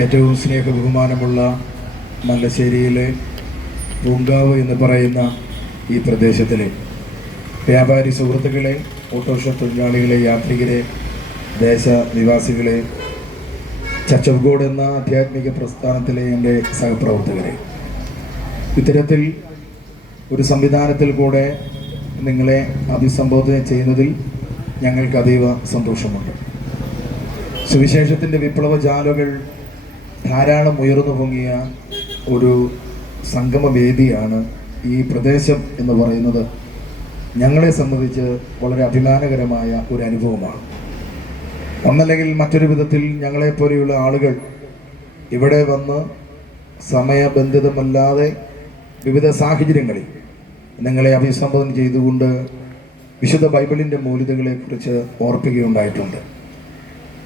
ഏറ്റവും സ്നേഹ ബഹുമാനമുള്ള മല്ലശ്ശേരിയിലെ പൂങ്കാവ് എന്ന് പറയുന്ന ഈ പ്രദേശത്തിലെ വ്യാപാരി സുഹൃത്തുക്കളെ ഓട്ടോറിക്ഷ തൊഴിലാളികളെ യാത്രികരെ ദേശ നിവാസികളെ ചർച്ച് ഓഫ് ഗോഡ് എന്ന ആധ്യാത്മിക പ്രസ്ഥാനത്തിലെ എന്റെ സഹപ്രവർത്തകരെ. ഇത്തരത്തിൽ ഒരു സംവിധാനത്തിൽ കൂടെ നിങ്ങളെ അഭിസംബോധന ചെയ്യുന്നതിൽ ഞങ്ങൾക്ക് അതീവ സന്തോഷമുണ്ട്. സുവിശേഷത്തിന്റെ വിപ്ലവ ജാലകൾ ധാരാളം ഉയർന്നു പൊങ്ങിയ ഒരു സംഗമവേദിയാണ് ഈ പ്രദേശം എന്ന് പറയുന്നത്. ഞങ്ങളെ സംബന്ധിച്ച് വളരെ അഭിമാനകരമായ ഒരു അനുഭവമാണ്. ഒന്നല്ലെങ്കിൽ മറ്റൊരു വിധത്തിൽ ഞങ്ങളെപ്പോലെയുള്ള ആളുകൾ ഇവിടെ വന്ന് സമയബന്ധിതമല്ലാതെ വിവിധ സാഹചര്യങ്ങളിൽ നിങ്ങളെ അഭിസംബോധന ചെയ്തുകൊണ്ട് വിശുദ്ധ ബൈബിളിന്റെ മൂല്യതകളെക്കുറിച്ച് ഓർപ്പിക്കുകയുണ്ടായിട്ടുണ്ട്.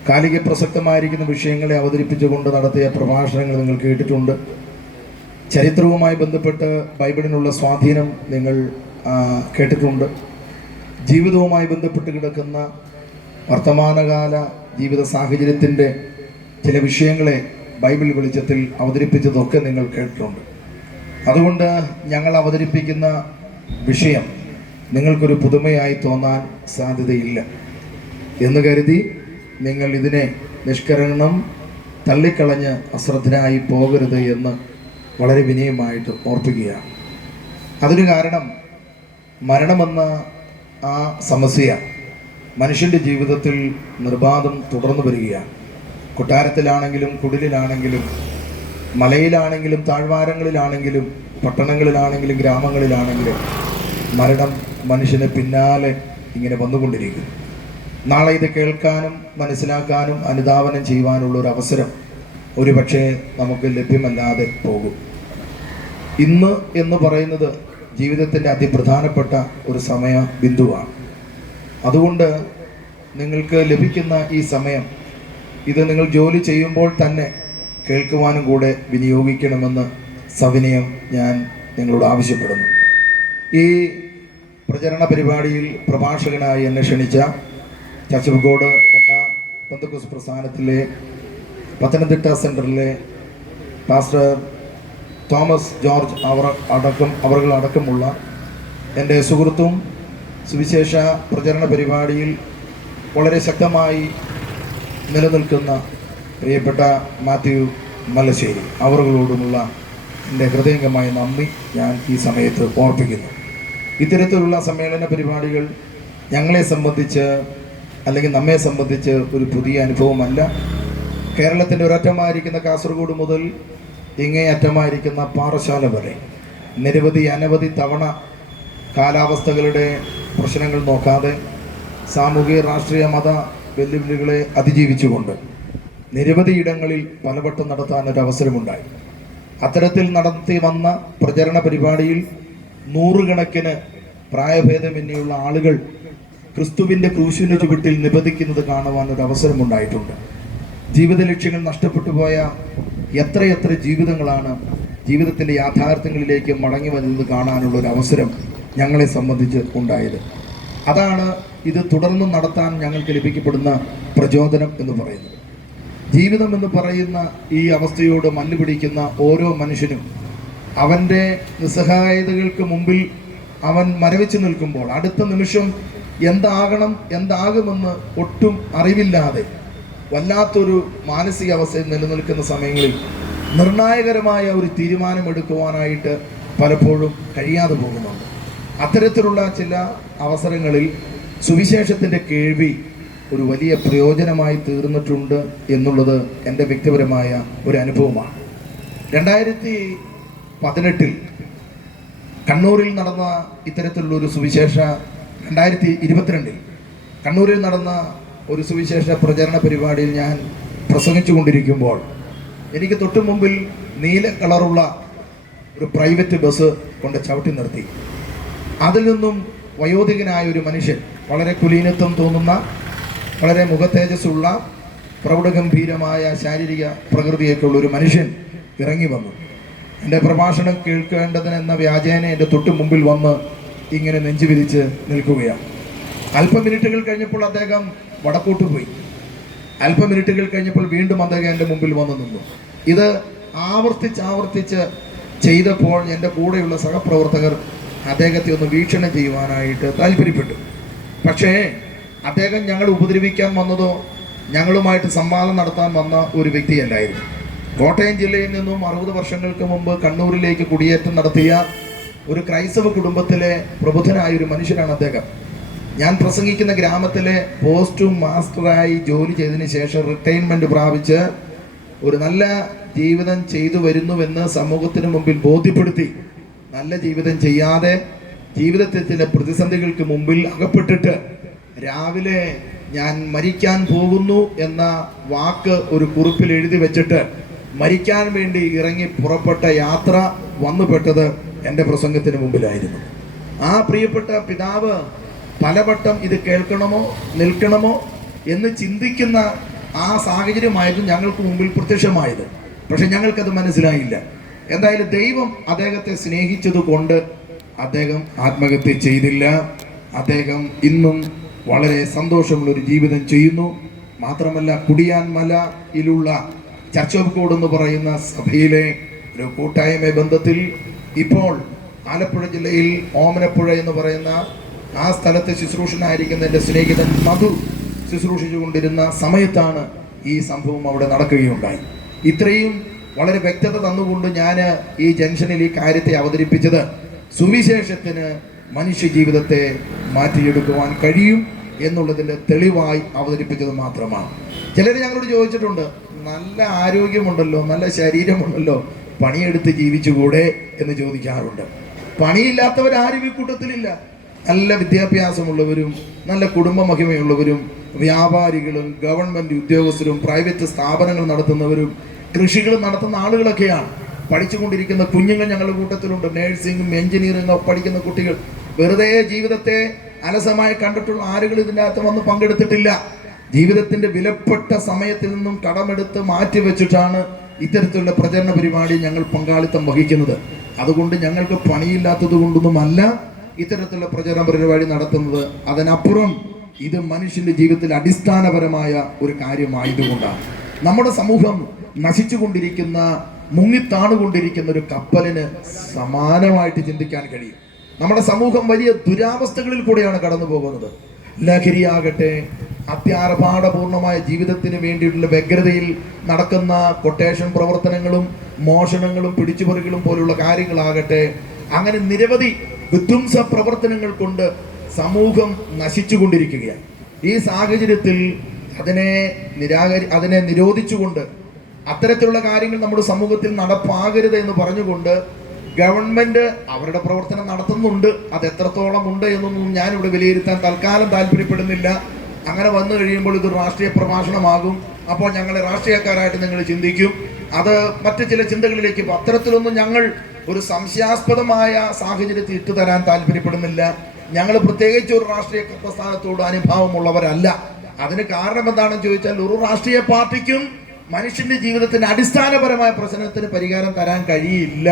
കാലിക പ്രസക്തമായിരിക്കുന്ന വിഷയങ്ങളെ അവതരിപ്പിച്ചുകൊണ്ട് നടത്തിയ പ്രഭാഷണങ്ങൾ നിങ്ങൾ കേട്ടിട്ടുണ്ട്. ചരിത്രവുമായി ബന്ധപ്പെട്ട് ബൈബിളിനുള്ള സ്വാധീനം നിങ്ങൾ കേട്ടിട്ടുണ്ട്. ജീവിതവുമായി ബന്ധപ്പെട്ട് കിടക്കുന്ന വർത്തമാനകാല ജീവിത സാഹചര്യത്തിന്റെ ചില വിഷയങ്ങളെ ബൈബിൾ വെളിച്ചത്തിൽ അവതരിപ്പിച്ചതൊക്കെ നിങ്ങൾ കേട്ടിട്ടുണ്ട്. അതുകൊണ്ട് ഞങ്ങൾ അവതരിപ്പിക്കുന്ന വിഷയം നിങ്ങൾക്കൊരു പുതുമയായി തോന്നാൻ സാധ്യതയില്ല എന്ന് കരുതി നിങ്ങൾ ഇതിനെ നിഷ്കരണം തള്ളിക്കളഞ്ഞ് അശ്രദ്ധനായി പോകരുത് എന്ന് വളരെ വിനയമായിട്ട് ഓർപ്പിക്കുകയാണ്. അതിന് കാരണം മരണമെന്ന ആ സമസ്യ മനുഷ്യന്റെ ജീവിതത്തിൽ നിർബാധം തുടർന്നു വരികയാണ്. കൊട്ടാരത്തിലാണെങ്കിലും കുടിലിലാണെങ്കിലും മലയിലാണെങ്കിലും താഴ്വാരങ്ങളിലാണെങ്കിലും പട്ടണങ്ങളിലാണെങ്കിലും ഗ്രാമങ്ങളിലാണെങ്കിലും മരണം മനുഷ്യന് പിന്നാലെ ഇങ്ങനെ വന്നുകൊണ്ടിരിക്കും നാളെ ഇത് കേൾക്കാനും മനസ്സിലാക്കാനും അനുധാവനം ചെയ്യുവാനുള്ള ഒരു അവസരം ഒരുപക്ഷെ നമുക്ക് ലഭ്യമല്ലാതെ പോകും. ഇന്ന് എന്ന് പറയുന്നത് ജീവിതത്തിന്റെ അതിപ്രധാനപ്പെട്ട ഒരു സമയ ബിന്ദുവാണ്. അതുകൊണ്ട് നിങ്ങൾക്ക് ലഭിക്കുന്ന ഈ സമയം ഇത് നിങ്ങൾ ജോലി ചെയ്യുമ്പോൾ തന്നെ കേൾക്കുവാനും കൂടെ വിനിയോഗിക്കണമെന്ന് സവിനയം ഞാൻ നിങ്ങളോട് ആവശ്യപ്പെടുന്നു. ഈ പ്രചരണ പരിപാടിയിൽ പ്രഭാഷകനായി എന്നെ ക്ഷണിച്ച ചർച്ച് ഗോഡ് എന്ന പന്തക്കോസ് പ്രസ്ഥാനത്തിലെ പത്തനംതിട്ട സെന്ററിലെ പാസ്റ്റർ തോമസ് ജോർജ് അവർ അടക്കം അവർകൾ എന്റെ സുഹൃത്തും സുവിശേഷ പ്രചരണ പരിപാടിയിൽ വളരെ ശക്തമായി നിലനിൽക്കുന്ന പ്രിയപ്പെട്ട മാത്യു മല്ലശ്ശേരി അവറുകളോടുമുള്ള എന്റെ ഹൃദയംഗമായ നന്ദി ഞാൻ ഈ സമയത്ത് ഓർപ്പിക്കുന്നു. ഇത്തരത്തിലുള്ള സമ്മേളന പരിപാടികൾ ഞങ്ങളെ സംബന്ധിച്ച് അല്ലെങ്കിൽ നമ്മെ സംബന്ധിച്ച് ഒരു പുതിയ അനുഭവമല്ല. കേരളത്തിന്റെ ഒരറ്റമായിരിക്കുന്ന കാസർഗോഡ് മുതൽ ഇങ്ങേ അറ്റമായിരിക്കുന്ന പാറശാല വരെ നിരവധി അനവധി തവണ കാലാവസ്ഥകളുടെ പ്രശ്നങ്ങൾ നോക്കാതെ സാമൂഹിക രാഷ്ട്രീയ മത വെല്ലുവിളികളെ അതിജീവിച്ചുകൊണ്ട് നിരവധി ഇടങ്ങളിൽ പലവട്ടം അവസരമുണ്ടായി. അത്തരത്തിൽ നടത്തി വന്ന പ്രചരണ പരിപാടിയിൽ നൂറുകണക്കിന് പ്രായഭേദമന്യുള്ള ആളുകൾ ക്രിസ്തുവിന്റെ ക്രൂശിന്റെ ചുവട്ടിൽ നിബന്ധിക്കുന്നത് കാണുവാൻ ഒരു അവസരമുണ്ടായിട്ടുണ്ട്. ജീവിത ലക്ഷ്യങ്ങൾ നഷ്ടപ്പെട്ടു പോയ എത്രയെത്ര ജീവിതങ്ങളാണ് ജീവിതത്തിന്റെ യാഥാർത്ഥ്യങ്ങളിലേക്ക് മടങ്ങി വരുന്നത് കാണാനുള്ള ഒരു അവസരം ഞങ്ങളെ സംബന്ധിച്ച് ഉണ്ടായത്. അതാണ് ഇത് തുടർന്ന് നടത്താൻ ഞങ്ങൾക്ക് ലഭിക്കപ്പെടുന്ന പ്രചോദനം എന്ന് പറയുന്നത്. ജീവിതം എന്ന് പറയുന്ന ഈ അവസ്ഥയോട് മല്ലുപിടിക്കുന്ന ഓരോ മനുഷ്യനും അവന്റെ നിസ്സഹായതകൾക്ക് മുമ്പിൽ അവൻ മരവിച്ച് നിൽക്കുമ്പോൾ അടുത്ത നിമിഷം എന്താകണം എന്താകുമെന്ന് ഒട്ടും അറിവില്ലാതെ വല്ലാത്തൊരു മാനസികാവസ്ഥയിൽ നിലനിൽക്കുന്ന സമയങ്ങളിൽ നിർണായകരമായ ഒരു തീരുമാനമെടുക്കുവാനായിട്ട് പലപ്പോഴും കഴിയാതെ പോകുന്നുണ്ട്. അത്തരത്തിലുള്ള ചില അവസരങ്ങളിൽ സുവിശേഷത്തിന്റെ കേൾവി ഒരു വലിയ പ്രയോജനമായി തീർന്നിട്ടുണ്ട് എന്നുള്ളത് എന്റെ വ്യക്തിപരമായ ഒരു അനുഭവമാണ്. രണ്ടായിരത്തി പതിനെട്ടിൽ കണ്ണൂരിൽ നടന്ന ഇത്തരത്തിലുള്ള ഒരു സുവിശേഷ രണ്ടായിരത്തി ഇരുപത്തിരണ്ടിൽ കണ്ണൂരിൽ നടന്ന ഒരു സുവിശേഷ പ്രചരണ പരിപാടിയിൽ ഞാൻ പ്രസംഗിച്ചു കൊണ്ടിരിക്കുമ്പോൾ എനിക്ക് തൊട്ടു മുമ്പിൽ നീല കളറുള്ള ഒരു പ്രൈവറ്റ് ബസ് കൊണ്ട് ചവിട്ടി നിർത്തി. അതിൽ നിന്നും വയോധികനായ ഒരു മനുഷ്യൻ വളരെ കുലീനത്വം തോന്നുന്ന വളരെ മുഖതേജസ്സുള്ള പ്രൗഢഗംഭീരമായ ശാരീരിക പ്രകൃതിയൊക്കെയുള്ള ഒരു മനുഷ്യൻ ഇറങ്ങി വന്നു. എന്റെ പ്രഭാഷണം കേൾക്കേണ്ടതിന് എന്ന വ്യാജേന എന്റെ തൊട്ടു മുമ്പിൽ വന്ന് ഇങ്ങനെ നെഞ്ചു വിരിച്ച് നിൽക്കുകയാണ്. അല്പ മിനിറ്റുകൾ കഴിഞ്ഞപ്പോൾ അദ്ദേഹം വടക്കോട്ട് പോയി. അല്പ മിനിറ്റുകൾ കഴിഞ്ഞപ്പോൾ വീണ്ടും അദ്ദേഹം എന്റെ മുമ്പിൽ വന്ന് നിന്നു. ഇത് ആവർത്തിച്ച് ആവർത്തിച്ച് ചെയ്തപ്പോൾ എന്റെ കൂടെയുള്ള സഹപ്രവർത്തകർ അദ്ദേഹത്തെ ഒന്ന് വീക്ഷണം ചെയ്യുവാനായിട്ട് താല്പര്യപ്പെട്ടു. പക്ഷേ അദ്ദേഹം ഞങ്ങൾ ഉപദ്രവിക്കാൻ വന്നതോ ഞങ്ങളുമായിട്ട് സംവാദം നടത്താൻ വന്ന ഒരു വ്യക്തിയല്ലായിരുന്നു കോട്ടയം ജില്ലയിൽ നിന്നും അറുപത് വർഷങ്ങൾക്ക് മുമ്പ് കണ്ണൂരിലേക്ക് കുടിയേറ്റം നടത്തിയ ഒരു ക്രൈസ്തവ കുടുംബത്തിലെ പ്രബുദ്ധനായ ഒരു മനുഷ്യനാണ് അദ്ദേഹം. ഞാൻ പ്രസംഗിക്കുന്ന ഗ്രാമത്തിലെ പോസ്റ്റും മാസ്റ്ററായി ജോലി ചെയ്തതിന് ശേഷം റിട്ടയർമെന്റ് പ്രാപിച്ച് ഒരു നല്ല ജീവിതം ചെയ്തു വരുന്നുവെന്ന് സമൂഹത്തിന് മുമ്പിൽ ബോധ്യപ്പെടുത്തി. നല്ല ജീവിതം ചെയ്യാതെ ജീവിതത്തിൽ ചില പ്രതിസന്ധികൾക്ക് മുമ്പിൽ അകപ്പെട്ടിട്ട് രാവിലെ ഞാൻ മരിക്കാൻ പോകുന്നു എന്ന വാക്ക് ഒരു കുറിപ്പിൽ എഴുതി വെച്ചിട്ട് മരിക്കാൻ വേണ്ടി ഇറങ്ങി പുറപ്പെട്ട യാത്ര വന്നുപെട്ടത് എന്റെ പ്രസംഗത്തിന് മുമ്പിലായിരുന്നു. ആ പ്രിയപ്പെട്ട പിതാവ് പലവട്ടം ഇത് കേൾക്കണമോ നിൽക്കണമോ എന്ന് ചിന്തിക്കുന്ന ആ സാഹചര്യമായിരുന്നു ഞങ്ങൾക്ക് മുമ്പിൽ പ്രത്യക്ഷമായത്. പക്ഷെ ഞങ്ങൾക്കത് മനസ്സിലായില്ല. എന്തായാലും ദൈവം അദ്ദേഹത്തെ സ്നേഹിച്ചത് കൊണ്ട് അദ്ദേഹം ആത്മഹത്യ ചെയ്തില്ല. അദ്ദേഹം ഇന്നും വളരെ സന്തോഷമുള്ളൊരു ജീവിതം ചെയ്യുന്നു. മാത്രമല്ല കുടിയാൻ മലയിലുള്ള ചർച്ച് ഓഫ് കോഡ് എന്ന് പറയുന്ന സഭയിലെ ഒരു കൂട്ടായ്മ ബന്ധത്തിൽ ഇപ്പോൾ ആലപ്പുഴ ജില്ലയിൽ ഓമനപ്പുഴ എന്ന് പറയുന്ന ആ സ്ഥലത്ത് ശുശ്രൂഷനായിരിക്കുന്ന എന്റെ സ്നേഹിതൻ മധു ശുശ്രൂഷിച്ചുകൊണ്ടിരുന്ന സമയത്താണ് ഈ സംഭവം അവിടെ നടക്കുകയുണ്ടായി. ഇത്രയും വളരെ വ്യക്തത തന്നുകൊണ്ട് ഞാൻ ഈ ജംഗ്ഷനിൽ ഈ കാര്യത്തെ അവതരിപ്പിച്ചത് സുവിശേഷത്തിന് മനുഷ്യ ജീവിതത്തെ മാറ്റിയെടുക്കുവാൻ കഴിയും എന്നുള്ളതിന്റെ തെളിവായി അവതരിപ്പിച്ചത് മാത്രമാണ്. ചിലർ ഞങ്ങളോട് ചോദിച്ചിട്ടുണ്ട് നല്ല ആരോഗ്യമുണ്ടല്ലോ നല്ല ശരീരമുണ്ടല്ലോ പണിയെടുത്ത് ജീവിച്ചുകൂടെ എന്ന് ചോദിക്കാറുണ്ട്. പണിയില്ലാത്തവരാരും ഈ കൂട്ടത്തിലില്ല. നല്ല വിദ്യാഭ്യാസമുള്ളവരും നല്ല കുടുംബ മഹിമയുള്ളവരും വ്യാപാരികളും ഗവൺമെന്റ് ഉദ്യോഗസ്ഥരും പ്രൈവറ്റ് സ്ഥാപനങ്ങൾ നടത്തുന്നവരും കൃഷികൾ നടത്തുന്ന ആളുകളൊക്കെയാണ്. പഠിച്ചുകൊണ്ടിരിക്കുന്ന കുഞ്ഞുങ്ങൾ ഞങ്ങളുടെ കൂട്ടത്തിലുണ്ട്. നേഴ്സിംഗും എഞ്ചിനീയറിംഗും പഠിക്കുന്ന കുട്ടികൾ. വെറുതെ ജീവിതത്തെ അലസമായി കണ്ടിട്ടുള്ള ആരുകൾ ഇതിന്റെ അകത്ത് വന്ന് പങ്കെടുത്തിട്ടില്ല. ജീവിതത്തിന്റെ വിലപ്പെട്ട സമയത്തിൽ നിന്നും കടമെടുത്ത് മാറ്റി വെച്ചിട്ടാണ് ഇത്തരത്തിലുള്ള പ്രചരണ പരിപാടി ഞങ്ങൾ പങ്കാളിത്തം വഹിക്കുന്നത്. അതുകൊണ്ട് ഞങ്ങൾക്ക് പണിയില്ലാത്തത് കൊണ്ടൊന്നുമല്ല ഇത്തരത്തിലുള്ള പ്രചരണ പരിപാടി നടത്തുന്നത്. അതിനപ്പുറം ഇത് മനുഷ്യന്റെ ജീവിതത്തിൽ അടിസ്ഥാനപരമായ ഒരു കാര്യമായതുകൊണ്ടാണ്. നമ്മുടെ സമൂഹം നശിച്ചുകൊണ്ടിരിക്കുന്ന മുങ്ങിത്താണുകൊണ്ടിരിക്കുന്ന ഒരു കപ്പലിന് സമാനമായിട്ട് ചിന്തിക്കാൻ കഴിയും. നമ്മുടെ സമൂഹം വലിയ ദുരാവസ്ഥകളിൽ കൂടെയാണ് കടന്നു പോകുന്നത് ലഹരിയാകട്ടെ അത്യാർഭാടപൂർണമായ ജീവിതത്തിന് വേണ്ടിയിട്ടുള്ള വ്യഗ്രതയിൽ നടക്കുന്ന കൊട്ടേഷൻ പ്രവർത്തനങ്ങളും മോഷണങ്ങളും പിടിച്ചുപറികളും പോലുള്ള കാര്യങ്ങളാകട്ടെ അങ്ങനെ നിരവധി വിധ്വംസ പ്രവർത്തനങ്ങൾ കൊണ്ട് സമൂഹം നശിച്ചുകൊണ്ടിരിക്കുകയാണ്. ഈ സാഹചര്യത്തിൽ അതിനെ നിരാകരി അതിനെ നിരോധിച്ചുകൊണ്ട് അത്തരത്തിലുള്ള കാര്യങ്ങൾ നമ്മുടെ സമൂഹത്തിൽ നടപ്പാകരുത് എന്ന് പറഞ്ഞുകൊണ്ട് ഗവൺമെന്റ് അവരുടെ പ്രവർത്തനം നടത്തുന്നുണ്ട്. അത് എത്രത്തോളം ഉണ്ട് എന്നൊന്നും ഞാനിവിടെ വിലയിരുത്താൻ തൽക്കാലം താല്പര്യപ്പെടുന്നില്ല. അങ്ങനെ വന്നു കഴിയുമ്പോൾ ഇത് രാഷ്ട്രീയ പ്രഭാഷണമാകും. അപ്പോൾ ഞങ്ങളെ രാഷ്ട്രീയക്കാരായിട്ട് നിങ്ങൾ ചിന്തിക്കും. അത് മറ്റു ചില ചിന്തകളിലേക്ക്. അത്തരത്തിലൊന്നും ഞങ്ങൾ ഒരു സംശയാസ്പദമായ സാഹചര്യത്തിൽ ഇട്ടുതരാൻ താല്പര്യപ്പെടുന്നില്ല. ഞങ്ങൾ പ്രത്യേകിച്ച് ഒരു രാഷ്ട്രീയ പ്രസ്ഥാനത്തോട് അനുഭാവമുള്ളവരല്ല. അതിന് കാരണം എന്താണെന്ന് ചോദിച്ചാൽ ഒരു രാഷ്ട്രീയ പാർട്ടിക്കും മനുഷ്യന്റെ ജീവിതത്തിന്റെ അടിസ്ഥാനപരമായ പ്രശ്നത്തിന് പരിഹാരം തരാൻ കഴിയില്ല.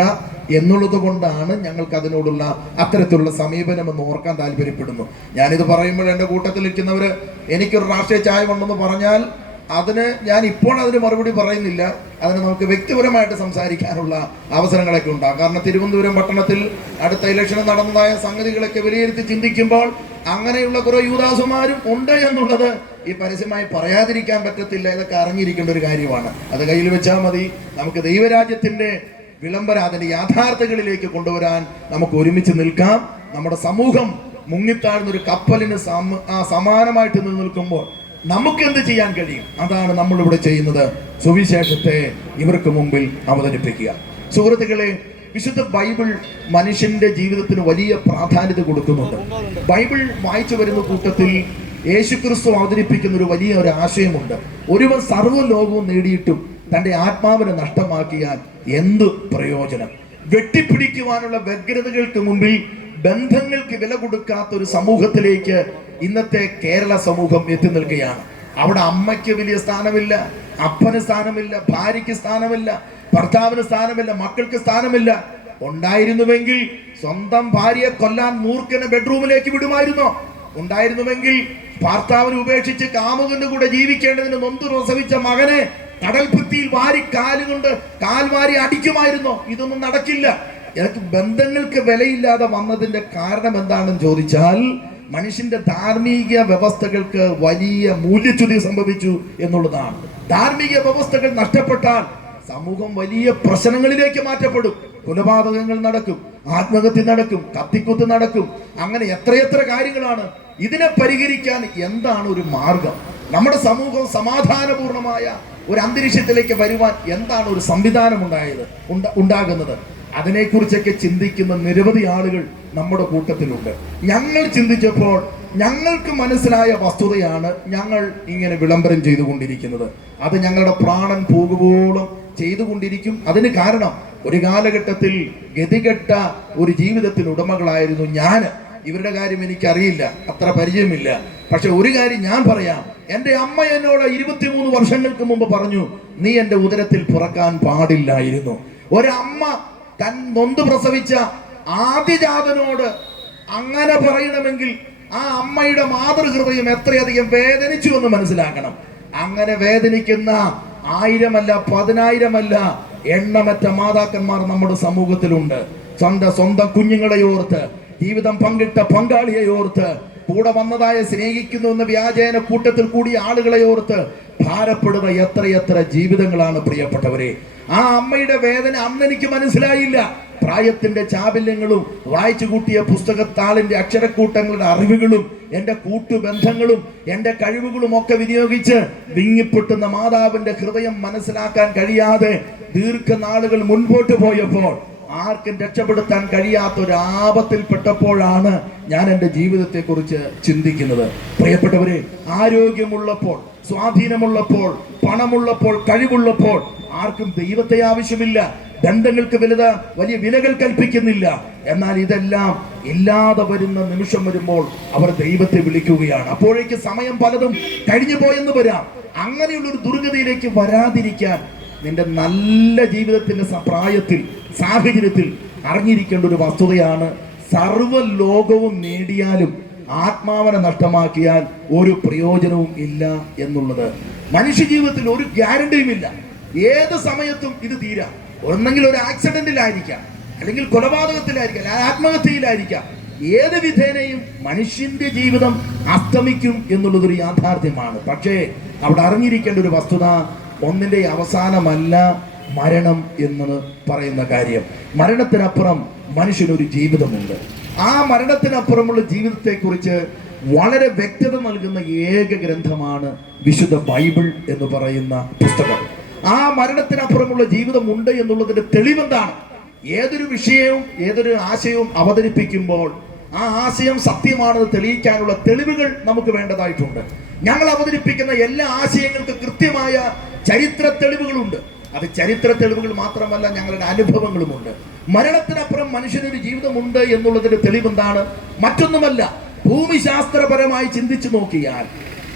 എന്നുള്ളത് കൊണ്ടാണ് ഞങ്ങൾക്ക് അതിനോടുള്ള അത്തരത്തിലുള്ള സമീപനം എന്ന് ഓർക്കാൻ താല്പര്യപ്പെടുന്നു. ഞാനിത് പറയുമ്പോൾ എന്റെ കൂട്ടത്തിൽ ഇരിക്കുന്നവര് എനിക്കൊരു രാഷ്ട്രീയ ചായ കൊണ്ടെന്ന് പറഞ്ഞാൽ അതിന് ഞാൻ ഇപ്പോൾ അതിന് മറുപടി പറയുന്നില്ല. അതിന് നമുക്ക് വ്യക്തിപരമായിട്ട് സംസാരിക്കാനുള്ള അവസരങ്ങളൊക്കെ ഉണ്ടാകും. കാരണം തിരുവനന്തപുരം പട്ടണത്തിൽ അടുത്ത ഇലക്ഷൻ നടന്നതായ സംഗതികളൊക്കെ വിലയിരുത്തി ചിന്തിക്കുമ്പോൾ അങ്ങനെയുള്ള കുറെ യൂദാസുമാരും ഉണ്ട് എന്നുള്ളത് ഈ പരസ്യമായി പറയാതിരിക്കാൻ പറ്റത്തില്ല. ഇതൊക്കെ അറിഞ്ഞിരിക്കേണ്ട ഒരു കാര്യമാണ്. അത് കയ്യിൽ വെച്ചാൽ മതി. നമുക്ക് ദൈവരാജ്യത്തിന്റെ വിളംബരം അതിന്റെ യാഥാർത്ഥ്യങ്ങളിലേക്ക് കൊണ്ടുവരാൻ നമുക്ക് ഒരുമിച്ച് നിൽക്കാം. നമ്മുടെ സമൂഹം മുങ്ങിത്താഴ്ന്ന ഒരു കപ്പലിന് സമാനമായിട്ട് നിൽക്കുമ്പോൾ നമുക്ക് എന്ത് ചെയ്യാൻ കഴിയും? അതാണ് നമ്മൾ ഇവിടെ ചെയ്യുന്നത്. സുവിശേഷത്തെ ഇവർക്ക് മുമ്പിൽ അവതരിപ്പിക്കുക. സുഹൃത്തുക്കളെ വിശുദ്ധ ബൈബിൾ മനുഷ്യന്റെ ജീവിതത്തിന് വലിയ പ്രാധാന്യത കൊടുക്കുന്നുണ്ട്. ബൈബിൾ വായിച്ചു വരുന്ന കൂട്ടത്തിൽ യേശുക്രിസ്തു അവതരിപ്പിക്കുന്ന ഒരു വലിയ ഒരു ആശയമുണ്ട്. ഒരുവൻ സർവ ലോകവും നേടിയിട്ടും തന്റെ ആത്മാവിനെ നഷ്ടമാക്കിയാൽ എന്ത് പ്രയോജനം? വെട്ടിപ്പിടിക്കുവാനുള്ള വ്യഗ്രതകൾക്ക് മുമ്പിൽ ബന്ധങ്ങൾക്ക് വില കൊടുക്കാത്ത ഒരു സമൂഹത്തിലേക്ക് ഇന്നത്തെ കേരള സമൂഹം എത്തി നിൽക്കുകയാണ്. അവിടെ അമ്മയ്ക്ക് വലിയ സ്ഥാനമില്ല അപ്പന് സ്ഥാനമില്ല ഭാര്യയ്ക്ക് സ്ഥാനമില്ല ഭർത്താവിന് സ്ഥാനമില്ല മക്കൾക്ക് സ്ഥാനമില്ല. ഉണ്ടായിരുന്നുവെങ്കിൽ സ്വന്തം ഭാര്യയെ കൊല്ലാൻ മൂർഖനെ ബെഡ്റൂമിലേക്ക് വിടുമായിരുന്നോ? ഉണ്ടായിരുന്നുവെങ്കിൽ ഭർത്താവിനെ ഉപേക്ഷിച്ച് കാമുകന്റെ കൂടെ ജീവിക്കേണ്ടതിന് നൊന്ത് പ്രസവിച്ച മകനെ കടൽ വാരി കാലുകൊണ്ട് കാൽവാരി അടിക്കുമായിരുന്നോ. ഇതൊന്നും നടക്കില്ല. എനിക്ക് ബന്ധങ്ങൾക്ക് വിലയില്ലാതെ വന്നതിന്റെ കാരണം എന്താണെന്ന് ചോദിച്ചാൽ മനുഷ്യന്റെ ധാർമ്മിക വ്യവസ്ഥകൾക്ക് വലിയ മൂല്യച്യുതി സംഭവിച്ചു എന്നുള്ളതാണ്. ധാർമ്മിക വ്യവസ്ഥകൾ നഷ്ടപ്പെട്ടാൽ സമൂഹം വലിയ പ്രശ്നങ്ങളിലേക്ക് മാറ്റപ്പെടും. കൊലപാതകങ്ങൾ നടക്കും ആത്മഹത്യ നടക്കും കത്തിക്കുത്ത് നടക്കും. അങ്ങനെ എത്രയെത്ര കാര്യങ്ങളാണ് ഇതിനെ പരിഹരിക്കാൻ എന്താണ് ഒരു മാർഗം? നമ്മുടെ സമൂഹം സമാധാനപൂർണമായ ഒരു അന്തരീക്ഷത്തിലേക്ക് വരുവാൻ എന്താണ് ഒരു സംവിധാനം ഉണ്ടായത് ഉണ്ടാകുന്നത്? അതിനെക്കുറിച്ചൊക്കെ ചിന്തിക്കുന്ന നിരവധി ആളുകൾ നമ്മുടെ കൂട്ടത്തിലുണ്ട്. ഞങ്ങൾ ചിന്തിച്ചപ്പോൾ ഞങ്ങൾക്ക് മനസ്സിലായ വസ്തുതയാണ് ഞങ്ങൾ ഇങ്ങനെ വിളംബരം ചെയ്തുകൊണ്ടിരിക്കുന്നത്. അത് ഞങ്ങളുടെ പ്രാണൻ പോകുവോളം ചെയ്തുകൊണ്ടിരിക്കും. അതിന് കാരണം ഒരു കാലഘട്ടത്തിൽ ഗതികെട്ട ഒരു ജീവിതത്തിന് ഉടമകളായിരുന്നു ഞാൻ ഇവരുടെ കാര്യം എനിക്കറിയില്ല. അത്ര പരിചയമില്ല. പക്ഷെ ഒരു കാര്യം ഞാൻ പറയാം. എന്റെ അമ്മ എന്നോട് ഇരുപത്തിമൂന്ന് വർഷങ്ങൾക്ക് മുമ്പ് പറഞ്ഞു നീ എന്റെ ഉദരത്തിൽ പുറക്കാൻ പാടില്ലായിരുന്നു. ഒരമ്മ തൻ നൊന്ത് പ്രസവിച്ച ആദിജാതനോട് അങ്ങനെ പറയണമെങ്കിൽ ആ അമ്മയുടെ മാതൃഹൃദയം എത്രയധികം വേദനിച്ചു എന്ന് മനസ്സിലാക്കണം. അങ്ങനെ വേദനിക്കുന്ന ആയിരമല്ല പതിനായിരമല്ല എണ്ണമറ്റ മാതാക്കന്മാർ നമ്മുടെ സമൂഹത്തിലുണ്ട്. സ്വന്തം സ്വന്തം കുഞ്ഞുങ്ങളെ ഓർത്ത് ജീവിതം പങ്കിട്ട പങ്കാളിയെ ഓർത്ത് കൂടെ വന്നതായ സ്നേഹിക്കുന്നു എന്ന വ്യാജേന കൂട്ടത്തിൽ കൂടിയ ആളുകളെ ഓർത്ത് ഭാരപ്പെടുന്ന എത്രയെത്ര ജീവിതങ്ങളാണ് പ്രിയപ്പെട്ടവരെ. ആ അമ്മയുടെ വേദന അന്ന് എനിക്ക് മനസ്സിലായില്ല. പ്രായത്തിന്റെ ചാബല്യങ്ങളും വായിച്ചു കൂട്ടിയ പുസ്തകത്താളിന്റെ അക്ഷരക്കൂട്ടങ്ങളുടെ അറിവുകളും എന്റെ കൂട്ടുബന്ധങ്ങളും എന്റെ കഴിവുകളും ഒക്കെ വിനിയോഗിച്ച് വിങ്ങിപ്പൊട്ടുന്ന മാതാവിന്റെ ഹൃദയം മനസ്സിലാക്കാൻ കഴിയാതെ ദീർഘനാളുകൾ മുൻപോട്ട് പോയപ്പോൾ ആർക്കും രക്ഷപ്പെടുത്താൻ കഴിയാത്ത ഒരു ആപത്തിൽപ്പെട്ടപ്പോഴാണ് ഞാൻ എന്റെ ജീവിതത്തെക്കുറിച്ച് ചിന്തിക്കുന്നത്. പ്രിയപ്പെട്ടവരെ ആരോഗ്യമുള്ളപ്പോൾ സ്വാധീനമുള്ളപ്പോൾ പണമുള്ളപ്പോൾ കഴിവുള്ളപ്പോൾ ആർക്കും ദൈവത്തെ ആവശ്യമില്ല. ദണ്ഡങ്ങൾക്ക് വലുത് വലിയ വിലകൾ കൽപ്പിക്കുന്നില്ല. എന്നാൽ ഇതെല്ലാം ഇല്ലാതെ വരുന്ന നിമിഷം വരുമ്പോൾ അവർ ദൈവത്തെ വിളിക്കുകയാണ്. അപ്പോഴേക്ക് സമയം പലതും കഴിഞ്ഞു പോയെന്ന് വരാം. അങ്ങനെയുള്ളൊരു ദുർഗതിയിലേക്ക് വരാതിരിക്കാൻ നിന്റെ നല്ല ജീവിതത്തിന്റെ പ്രായത്തിൽ സാഹചര്യത്തിൽ അറിഞ്ഞിരിക്കേണ്ട ഒരു വസ്തുതയാണ് സർവ ലോകവും നേടിയാലും ആത്മാവനെ നഷ്ടമാക്കിയാൽ ഒരു പ്രയോജനവും ഇല്ല എന്നുള്ളത്. മനുഷ്യ ജീവിതത്തിൽ ഒരു ഗ്യാരണ്ടിയും ഇല്ല. ഏത് സമയത്തും ഇത് തീരാം. ഒന്നെങ്കിൽ ഒരു ആക്സിഡന്റിലായിരിക്കാം. അല്ലെങ്കിൽ കൊലപാതകത്തിലായിരിക്കാം. അല്ലെങ്കിൽ ആത്മഹത്യയിലായിരിക്കാം. ഏത് വിധേനയും മനുഷ്യന്റെ ജീവിതം അസ്തമിക്കും എന്നുള്ളതൊരു യാഥാർത്ഥ്യമാണ്. പക്ഷേ അവിടെ അറിഞ്ഞിരിക്കേണ്ട ഒരു വസ്തുത ഒന്നിന്റെ അവസാനമല്ല മരണം എന്ന് പറയുന്ന കാര്യം. മരണത്തിനപ്പുറം മനുഷ്യനൊരു ജീവിതമുണ്ട്. ആ മരണത്തിനപ്പുറമുള്ള ജീവിതത്തെക്കുറിച്ച് വളരെ വ്യക്തത നൽകുന്ന ഏക ഗ്രന്ഥമാണ് വിശുദ്ധ ബൈബിൾ എന്ന് പറയുന്ന പുസ്തകം. ആ മരണത്തിനപ്പുറമുള്ള ജീവിതമുണ്ട് എന്നുള്ളതിന്റെ തെളിവെന്താണ്? ഏതൊരു വിഷയവും ഏതൊരു ആശയവും അവതരിപ്പിക്കുമ്പോൾ ആ ആശയം സത്യമാണെന്ന് തെളിയിക്കാനുള്ള തെളിവുകൾ നമുക്ക് വേണ്ടതായിട്ടുണ്ട്. ഞങ്ങൾ അവതരിപ്പിക്കുന്ന എല്ലാ ആശയങ്ങൾക്കും കൃത്യമായ ചരിത്ര തെളിവുകളുണ്ട്. അത് ചരിത്ര തെളിവുകൾ മാത്രമല്ല ഞങ്ങളുടെ അനുഭവങ്ങളുമുണ്ട്. മരണത്തിനപ്പുറം മനുഷ്യനൊരു ജീവിതമുണ്ട് എന്നുള്ളതിന്റെ തെളിവെന്താണ്? മറ്റൊന്നുമല്ല ഭൂമിശാസ്ത്രപരമായി ചിന്തിച്ചു നോക്കിയാൽ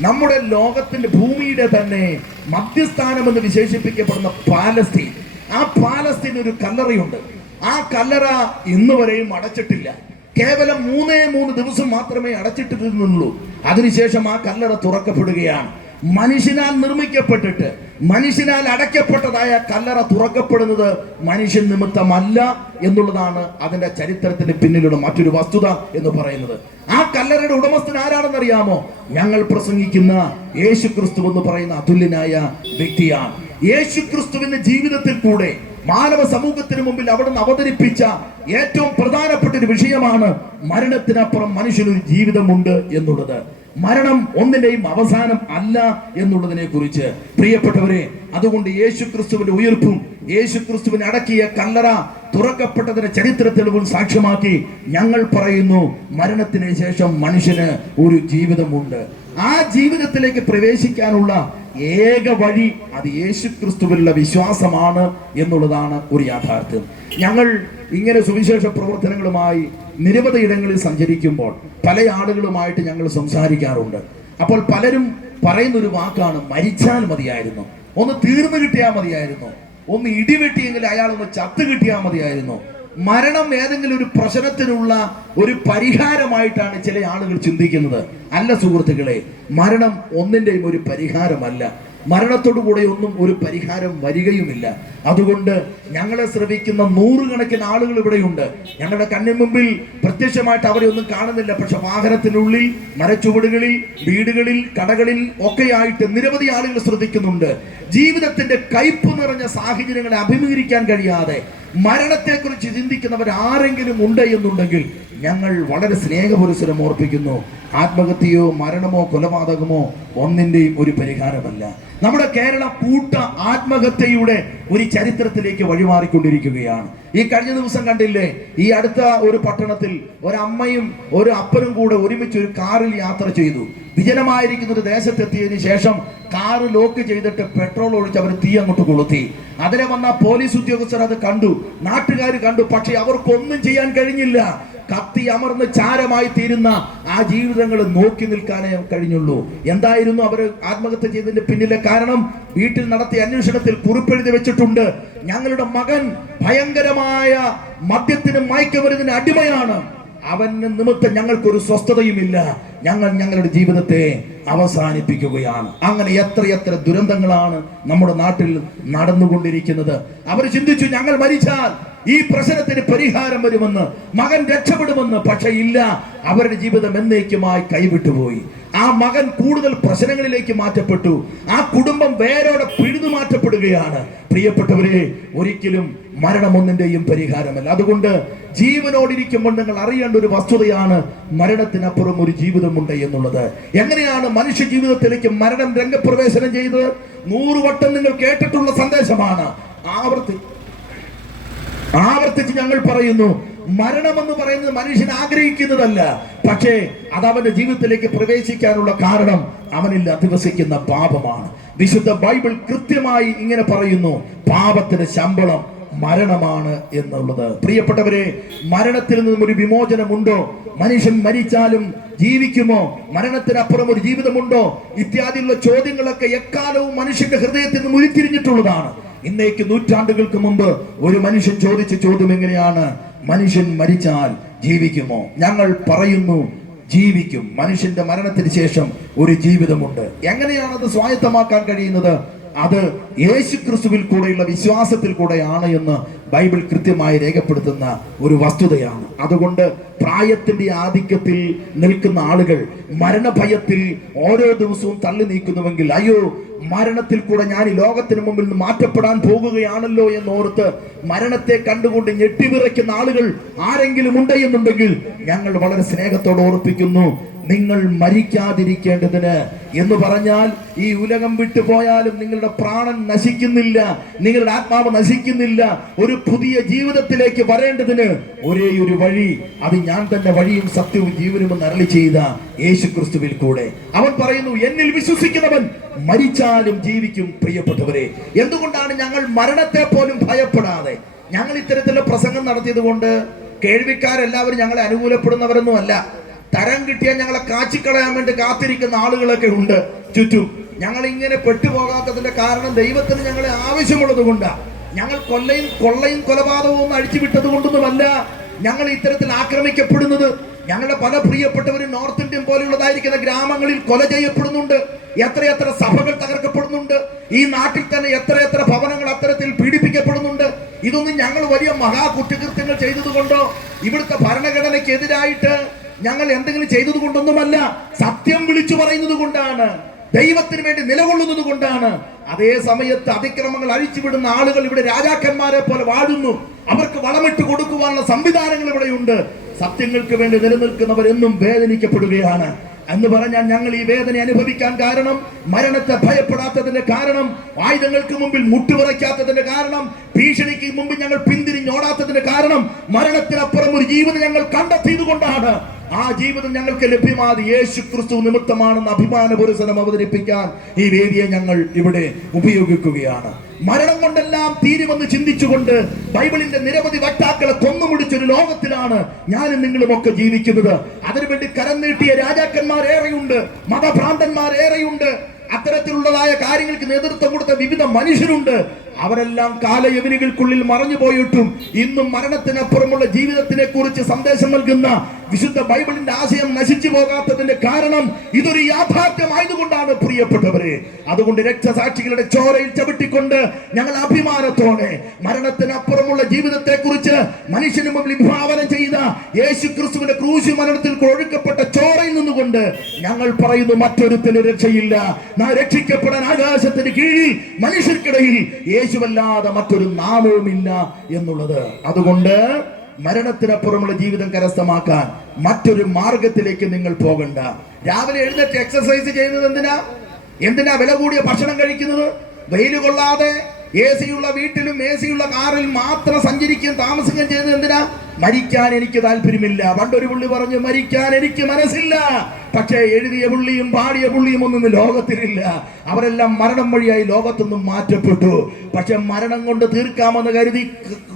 നമ്മുടെ ലോകത്തിന്റെ ഭൂമിയുടെ തന്നെ മധ്യസ്ഥാനം എന്ന് വിശേഷിപ്പിക്കപ്പെടുന്ന പാലസ്തീൻ. ആ പാലസ്തീൻ ഒരു കല്ലറയുണ്ട്. ആ കല്ലറ ഇന്ന് വരെയും അടച്ചിട്ടില്ല. കേവലം മൂന്നേ മൂന്ന് ദിവസം മാത്രമേ അടച്ചിട്ടിരുന്നുള്ളൂ. അതിനുശേഷം ആ കല്ലറ തുറക്കപ്പെടുകയാണ്. മനുഷ്യനാൽ നിർമ്മിക്കപ്പെട്ടിട്ട് മനുഷ്യനാൽ അടയ്ക്കപ്പെട്ടതായ കല്ലറ തുറക്കപ്പെടുന്നത് മനുഷ്യൻ നിമിത്തമല്ല എന്നുള്ളതാണ് അതിന്റെ ചരിത്രത്തിന് പിന്നിലുള്ള മറ്റൊരു വസ്തുത എന്ന് പറയുന്നത്. ആ കല്ലറയുടെ ഉടമസ്ഥൻ ആരാണെന്ന് അറിയാമോ ഞങ്ങൾ പ്രസംഗിക്കുന്ന യേശു ക്രിസ്തു എന്ന് പറയുന്ന അതുല്യനായ വ്യക്തിയാണ്. യേശു ക്രിസ്തുവിന്റെ ജീവിതത്തിൽ കൂടെ മാനവ സമൂഹത്തിന് മുമ്പിൽ അവിടുന്ന് അവതരിപ്പിച്ച ഏറ്റവും പ്രധാനപ്പെട്ട ഒരു വിഷയമാണ് മരണത്തിനപ്പുറം മനുഷ്യനൊരു ജീവിതമുണ്ട് എന്നുള്ളത്. മരണം ഒന്നിന്റെയും അവസാനം അല്ല എന്നുള്ളതിനെ കുറിച്ച് പ്രിയപ്പെട്ടവരെ അതുകൊണ്ട് യേശു ക്രിസ്തുവിന്റെ ഉയർപ്പും യേശു ക്രിസ്തുവിനെ അടക്കിയ കല്ലറ തുറക്കപ്പെട്ടതിന് ചരിത്ര തെളിവുകൾ സാക്ഷ്യമാക്കി ഞങ്ങൾ പറയുന്നു മരണത്തിന് ശേഷം മനുഷ്യന് ഒരു ജീവിതമുണ്ട്. ആ ജീവിതത്തിലേക്ക് പ്രവേശിക്കാനുള്ള ഏക വഴി അത് യേശു ക്രിസ്തുവിലുള്ള വിശ്വാസമാണ് എന്നുള്ളതാണ് ഒരു യാഥാർത്ഥ്യം. ഞങ്ങൾ ഇങ്ങനെ സുവിശേഷ പ്രവർത്തനങ്ങളുമായി നിരവധി ഇടങ്ങളിൽ സഞ്ചരിക്കുമ്പോൾ പല ആളുകളുമായിട്ട് ഞങ്ങൾ സംസാരിക്കാറുണ്ട്. അപ്പോൾ പലരും പറയുന്ന ഒരു വാക്കാണ് മരിച്ചാൽ മതിയായിരുന്നു. ഒന്ന് തീർന്നു കിട്ടിയാൽ മതിയായിരുന്നു. ഒന്ന് ഇടിവെട്ടിയെങ്കിൽ അയാൾ ഒന്ന് ചത്ത് കിട്ടിയാൽ മതിയായിരുന്നു. മരണം ഏതെങ്കിലും ഒരു പ്രശ്നത്തിനുള്ള ഒരു പരിഹാരമായിട്ടാണ് ചില ആളുകൾ ചിന്തിക്കുന്നത്. അല്ല സുഹൃത്തുക്കളെ മരണം ഒന്നിന്റെയും ഒരു പരിഹാരമല്ല. മരണത്തോടു കൂടെ ഒന്നും ഒരു പരിഹാരം വരികയുമില്ല. അതുകൊണ്ട് ഞങ്ങളെ ശ്രവിക്കുന്ന നൂറുകണക്കിന് ആളുകൾ ഇവിടെയുണ്ട്. ഞങ്ങളുടെ കണ്ണിന് മുമ്പിൽ പ്രത്യക്ഷമായിട്ട് അവരെ ഒന്നും കാണുന്നില്ല. പക്ഷെ വാഹനത്തിനുള്ളിൽ മരച്ചുവടുകളിൽ വീടുകളിൽ കടകളിൽ ഒക്കെയായിട്ട് നിരവധി ആളുകൾ ശ്രദ്ധിക്കുന്നുണ്ട്. ജീവിതത്തിന്റെ കയ്പ് നിറഞ്ഞ സാഹചര്യങ്ങളെ അഭിമുഖീകരിക്കാൻ കഴിയാതെ മരണത്തെക്കുറിച്ച് ചിന്തിക്കുന്നവർ ആരെങ്കിലും ഉണ്ട് എന്നുണ്ടെങ്കിൽ ഞങ്ങൾ വളരെ സ്നേഹപുരസരം ഓർപ്പിക്കുന്നു. ആത്മഹത്യയോ മരണമോ കൊലപാതകമോ ഒന്നിന്റെയും ഒരു പരിഹാരമല്ല. നമ്മുടെ കേരള കൂട്ട ആത്മഹത്യയുടെ ഒരു ചരിത്രത്തിലേക്ക് വഴിമാറിക്കൊണ്ടിരിക്കുകയാണ്. ഈ കഴിഞ്ഞ ദിവസം കണ്ടില്ലേ? ഈ അടുത്ത ഒരു പട്ടണത്തിൽ ഒരമ്മയും ഒരു അപ്പനും കൂടെ ഒരുമിച്ച് ഒരു കാറിൽ യാത്ര ചെയ്തു. വിജനമായിരിക്കുന്ന ഒരു ദേശത്തെത്തിയതിനു ശേഷം കാറ് ലോക്ക് ചെയ്തിട്ട് പെട്രോൾ ഒഴിച്ച് അവർ തീ അങ്ങോട്ട് കൊളുത്തി. അതിനെ വന്ന പോലീസ് ഉദ്യോഗസ്ഥർ അത് കണ്ടു. നാട്ടുകാർ കണ്ടു. പക്ഷെ അവർക്കൊന്നും ചെയ്യാൻ കഴിഞ്ഞില്ല. കത്തി അമർന്ന് ചാരമായി തീരുന്ന ആ ജീവിതങ്ങൾ നോക്കി നിൽക്കാനേ കഴിഞ്ഞുള്ളൂ. എന്തായിരുന്നു അവർ ആത്മഹത്യ ചെയ്തതിന്റെ പിന്നിലെ കാരണം? വീട്ടിൽ നടത്തിയ അന്വേഷണത്തിൽ കുറിപ്പെഴുതി വെച്ചിട്ടുണ്ട്. ഞങ്ങളുടെ മകൻ ഭയങ്കരമായ മദ്യത്തിനും മയക്കുമരുന്നിന് അടിമയാണ്. അവന് നിമിത്തം ഞങ്ങൾക്കൊരു സ്വസ്ഥതയുമില്ല. ഞങ്ങൾ ഞങ്ങളുടെ ജീവിതത്തെ അവസാനിപ്പിക്കുകയാണ്. അങ്ങനെ എത്രയെത്ര ദുരന്തങ്ങളാണ് നമ്മുടെ നാട്ടിൽ നടന്നുകൊണ്ടിരിക്കുന്നത്. അവർ ചിന്തിച്ചു ഞങ്ങൾ മരിച്ചാൽ ഈ പ്രശ്നത്തിന് പരിഹാരം വരുമെന്ന് മകൻ രക്ഷപ്പെടുമെന്ന് പക്ഷെ ഇല്ല അവരുടെ ജീവിതം എന്നേക്കുമായി കൈവിട്ടുപോയി. ആ മകൻ കൂടുതൽ പ്രശ്നങ്ങളിലേക്ക് മാറ്റപ്പെട്ടു. ആ കുടുംബം വേരോടെ പിഴുതു മാറ്റപ്പെടുകയാണ്. പ്രിയപ്പെട്ടവരെ ഒരിക്കലും മരണമൊന്നിന്റെയും പരിഹാരമല്ല. അതുകൊണ്ട് ജീവനോടിരിക്കുമ്പോൾ നിങ്ങൾ അറിയേണ്ട ഒരു വസ്തുതയാണ് മരണത്തിനപ്പുറം ഒരു ജീവിതമുണ്ട് എന്നുള്ളത്. എങ്ങനെയാണ് മനുഷ്യ ജീവിതത്തിലേക്ക് മരണം രംഗപ്രവേശനം ചെയ്തത്? നൂറുവട്ടം നിങ്ങൾ കേട്ടിട്ടുള്ള സന്ദേശമാണ്. ആവർത്തി ആവർത്തിച്ച് ഞങ്ങൾ പറയുന്നു മരണമെന്ന് പറയുന്നത് മനുഷ്യൻ ആഗ്രഹിക്കുന്നതല്ല. പക്ഷേ അത് അവന്റെ ജീവിതത്തിലേക്ക് പ്രവേശിക്കാനുള്ള കാരണം അവനിൽ അധിവസിക്കുന്ന പാപമാണ്. വിശുദ്ധ ബൈബിൾ കൃത്യമായി ഇങ്ങനെ പറയുന്നു പാപത്തിന് ശമ്പളം മരണമാണ് എന്നുള്ളത്. പ്രിയപ്പെട്ടവരെ മരണത്തിൽ നിന്നും ഒരു വിമോചനമുണ്ടോ? മനുഷ്യൻ മരിച്ചാലും ജീവിക്കുമോ? മരണത്തിനപ്പുറം ഒരു ജീവിതമുണ്ടോ? ഇത്യാദിയുള്ള ചോദ്യങ്ങളൊക്കെ എക്കാലവും മനുഷ്യന്റെ ഹൃദയത്തിൽ നിന്നും ഉരുത്തിരിഞ്ഞിട്ടുള്ളതാണ്. ഇന്നേക്ക് നൂറ്റാണ്ടുകൾക്ക് മുമ്പ് ഒരു മനുഷ്യൻ ചോദിച്ച ചോദ്യം എങ്ങനെയാണ്? മനുഷ്യൻ മരിച്ചാൽ ജീവിക്കുമോ? ഞങ്ങൾ പറയുന്നു ജീവിക്കും. മനുഷ്യന്റെ മരണത്തിന് ശേഷം ഒരു ജീവിതമുണ്ട്. എങ്ങനെയാണ് അത് സ്വായത്തമാക്കാൻ കഴിയുന്നത്? അത് യേശു ക്രിസ്തുവിൽ കൂടെയുള്ള വിശ്വാസത്തിൽ കൂടെയാണ് എന്ന് ബൈബിൾ കൃത്യമായി രേഖപ്പെടുത്തുന്ന ഒരു വസ്തുതയാണ്. അതുകൊണ്ട് പ്രായത്തിന്റെ ആധിക്യത്തിൽ നിൽക്കുന്ന ആളുകൾ മരണഭയത്തിൽ ഓരോ ദിവസവും തള്ളി നീക്കുന്നുവെങ്കിൽ അയ്യോ മരണത്തിൽ കൂടെ ഞാൻ ഈ ലോകത്തിന് മുമ്പിൽ നിന്ന് മാറ്റപ്പെടാൻ പോകുകയാണല്ലോ എന്നോർത്ത് മരണത്തെ കണ്ടുകൊണ്ട് ഞെട്ടിവിറയ്ക്കുന്ന ആളുകൾ ആരെങ്കിലും ഉണ്ടെന്നുണ്ടെങ്കിൽ ഞങ്ങൾ വളരെ സ്നേഹത്തോടെ ഓർപ്പിക്കുന്നു. നിങ്ങൾ മരിക്കാതിരിക്കേണ്ടതിന് എന്ന് പറഞ്ഞാൽ ഈ ഉലകം വിട്ടുപോയാലും നിങ്ങളുടെ പ്രാണൻ നശിക്കുന്നില്ല നിങ്ങളുടെ ആത്മാവ് നശിക്കുന്നില്ല. ഒരു പുതിയ ജീവിതത്തിലേക്ക് വരേണ്ടതിന് ഒരേ ഒരു വഴി അത് ഞാൻ തന്നെ വഴിയും സത്യവും ജീവനും എന്ന് അരളി ചെയ്ത യേശു ക്രിസ്തുവിൽ കൂടെ. അവൻ പറയുന്നു എന്നിൽ വിശ്വസിക്കുന്നവൻ മരിച്ചാലും ജീവിക്കും പ്രിയപ്പെട്ടവരെ. എന്തുകൊണ്ടാണ് ഞങ്ങൾ മരണത്തെ പോലും ഭയപ്പെടാതെ? ഞങ്ങൾ ഇത്തരത്തിലുള്ള പ്രസംഗം നടത്തിയത് കൊണ്ട് കേൾവിക്കാരെല്ലാവരും ഞങ്ങളെ അനുകൂലപ്പെടുന്നവരൊന്നും അല്ല തരം കിട്ടിയാൽ ഞങ്ങളെ കാച്ചിക്കളയാൻ വേണ്ടി കാത്തിരിക്കുന്ന ആളുകളൊക്കെ ഉണ്ട്. ചുറ്റും. ഞങ്ങൾ ഇങ്ങനെ പെട്ടുപോകാത്തതിന്റെ കാരണം ദൈവത്തിന് ഞങ്ങളെ ആവശ്യമുള്ളത് കൊണ്ടാണ് ഞങ്ങൾ കൊല്ലയും കൊള്ളയും കൊലപാതകവും ഒന്നും അഴിച്ചുവിട്ടത് കൊണ്ടൊന്നുമല്ല. ഞങ്ങൾ ഇത്തരത്തിൽ ആക്രമിക്കപ്പെടുന്നത്. ഞങ്ങളുടെ പല പ്രിയപ്പെട്ടവരും നോർത്ത് ഇന്ത്യൻ പോലെയുള്ളതായിരിക്കുന്ന ഗ്രാമങ്ങളിൽ കൊല ചെയ്യപ്പെടുന്നുണ്ട്. എത്രയെത്ര സഭകൾ തകർക്കപ്പെടുന്നുണ്ട്. ഈ നാട്ടിൽ തന്നെ എത്രയെത്ര ഭവനങ്ങൾ അത്തരത്തിൽ പീഡിപ്പിക്കപ്പെടുന്നുണ്ട്. ഇതൊന്നും ഞങ്ങൾ വലിയ മഹാ കുറ്റകൃത്യങ്ങൾ ചെയ്തതുകൊണ്ടോ ഇവിടുത്തെ ഭരണഘടനയ്ക്കെതിരായിട്ട് ഞങ്ങൾ എന്തെങ്കിലും ചെയ്തത് കൊണ്ടൊന്നുമല്ല സത്യം വിളിച്ചു പറയുന്നത് കൊണ്ടാണ് ദൈവത്തിന് വേണ്ടി നിലകൊള്ളുന്നത് കൊണ്ടാണ്. അതേ സമയത്ത് അതിക്രമങ്ങൾ അഴിച്ചുവിടുന്ന ആളുകൾ ഇവിടെ രാജാക്കന്മാരെ പോലെ വാഴുന്നു. അവർക്ക് വളമിട്ട് കൊടുക്കുവാനുള്ള സംവിധാനങ്ങൾ ഇവിടെയുണ്ട്. സത്യങ്ങൾക്ക് വേണ്ടി നിലനിൽക്കുന്നവർ എന്നും വേദനിക്കപ്പെടുകയാണ്. എന്ന് പറഞ്ഞാൽ ഞങ്ങൾ ഈ വേദന അനുഭവിക്കാൻ കാരണം മരണത്തെ ഭയപ്പെടാത്തതിന്റെ കാരണം ആയുധങ്ങൾക്ക് മുമ്പിൽ മുട്ടുവിറയ്ക്കാത്തതിന്റെ കാരണം ഭീഷണിക്ക് മുമ്പിൽ ഞങ്ങൾ പിന്തിരിഞ്ഞോടാത്തതിന്റെ കാരണം മരണത്തിനപ്പുറം ഒരു ജീവിതം ഞങ്ങൾ കണ്ടെത്തിയത് കൊണ്ടാണ് ആ ജീവിതം ഞങ്ങൾക്ക് ലഭ്യമായത് യേശു ക്രിസ്തു നിമിത്തമാണെന്ന് അഭിമാന പുരുഷനം അവതരിപ്പിക്കാൻ ഈ വേദിയെ ഞങ്ങൾ ഇവിടെ ഉപയോഗിക്കുകയാണ്. മരണം കൊണ്ടെല്ലാം തീരുമെന്ന് ചിന്തിച്ചുകൊണ്ട് ബൈബിളിന്റെ നിരവധി വക്താക്കളെ കൊന്നുമുടിച്ചൊരു ലോകത്തിലാണ് ഞാനും നിങ്ങളും ഒക്കെ ജീവിക്കുന്നത്. അതിനുവേണ്ടി കരം നീട്ടിയ രാജാക്കന്മാർ ഏറെയുണ്ട് ഏറെയുണ്ട്. അത്തരത്തിലുള്ളതായ കാര്യങ്ങൾക്ക് നേതൃത്വം കൊടുത്ത വിവിധ മനുഷ്യരുണ്ട്. അവരെല്ലാം കാലയവനികൾക്കുള്ളിൽ മറഞ്ഞു പോയിട്ടും ഇന്നും മരണത്തിനപ്പുറമുള്ള ജീവിതത്തിനെ കുറിച്ച് സന്ദേശം നൽകുന്ന വിശുദ്ധ ബൈബിളിന്റെ ആശയം നശിച്ചു പോകാത്തതിന്റെ കാരണം ഇതൊരു യാഥാർത്ഥ്യമായതുകൊണ്ടാണ് പ്രിയപ്പെട്ടവരെ. അതുകൊണ്ട് രക്തസാക്ഷികളുടെ ചോരയിൽ ചവിട്ടിക്കൊണ്ട് ഞങ്ങൾ അഭിമാനത്തോടെ മരണത്തിനപ്പുറമുള്ള ജീവിതത്തെ കുറിച്ച് മനുഷ്യന് മുമ്പിൽ വിഭാവനം ചെയ്ത യേശു ക്രിസ്തുവിന്റെ ക്രൂശു മരണത്തിൽ ഒഴുക്കപ്പെട്ട നിന്നുകൊണ്ട് ഞങ്ങൾ പറയുന്നു മറ്റൊരുത്തിന് രക്ഷയില്ല. രക്ഷിക്കപ്പെടാൻ ആകാശത്തിന് കീഴിൽ മനുഷ്യർക്കിടയിൽ യേശുവല്ലാതെ മറ്റൊരു നാമവുമില്ല എന്നുള്ളത്. അതുകൊണ്ട് മരണത്തിനപ്പുറമുള്ള ജീവിതം കരസ്ഥമാക്കാൻ മറ്റൊരു മാർഗത്തിലേക്ക് നിങ്ങൾ പോകണ്ട. രാവിലെ എഴുന്നേറ്റ് എക്സസൈസ് ചെയ്യുന്നത് എന്തിനാ? എന്തിനാ വില കൂടിയ ഭക്ഷണം കഴിക്കുന്നത്? വെയിൽ കൊള്ളാതെ എ സിയുള്ള വീട്ടിലും എ സിയുള്ള കാറിൽ മാത്രം സഞ്ചരിക്കുകയും താമസിക്കുകയും ചെയ്യുന്നത് എന്തിനാ? മരിക്കാൻ എനിക്ക് താല്പര്യമില്ല. പണ്ടൊരു പുള്ളി പറഞ്ഞു മരിക്കാൻ എനിക്ക് മനസ്സില്ല. പക്ഷേ എഴുതിയ പുള്ളിയും പാടിയ പുള്ളിയും ഒന്നും ലോകത്തിനില്ല അവരെല്ലാം മരണം വഴിയായി ലോകത്തുനിന്നും മാറ്റപ്പെട്ടു. പക്ഷെ മരണം കൊണ്ട് തീർക്കാമെന്ന് കരുതി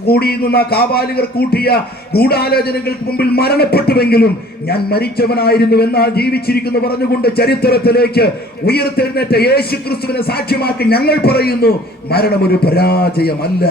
കൂടി നിന്ന കാപാലികർ കൂട്ടിയ ഗൂഢാലോചനകൾക്ക് മുമ്പിൽ മരണപ്പെട്ടുവെങ്കിലും ഞാൻ മരിച്ചവനായിരുന്നു എന്നാൽ ജീവിച്ചിരിക്കുന്നു പറഞ്ഞുകൊണ്ട് ചരിത്രത്തിലേക്ക് ഉയർത്തെഴുന്നേറ്റ യേശു ക്രിസ്തുവിനെ സാക്ഷ്യമാക്കി ഞങ്ങൾ പറയുന്നു മരണം ഒരു പരാജയമല്ല.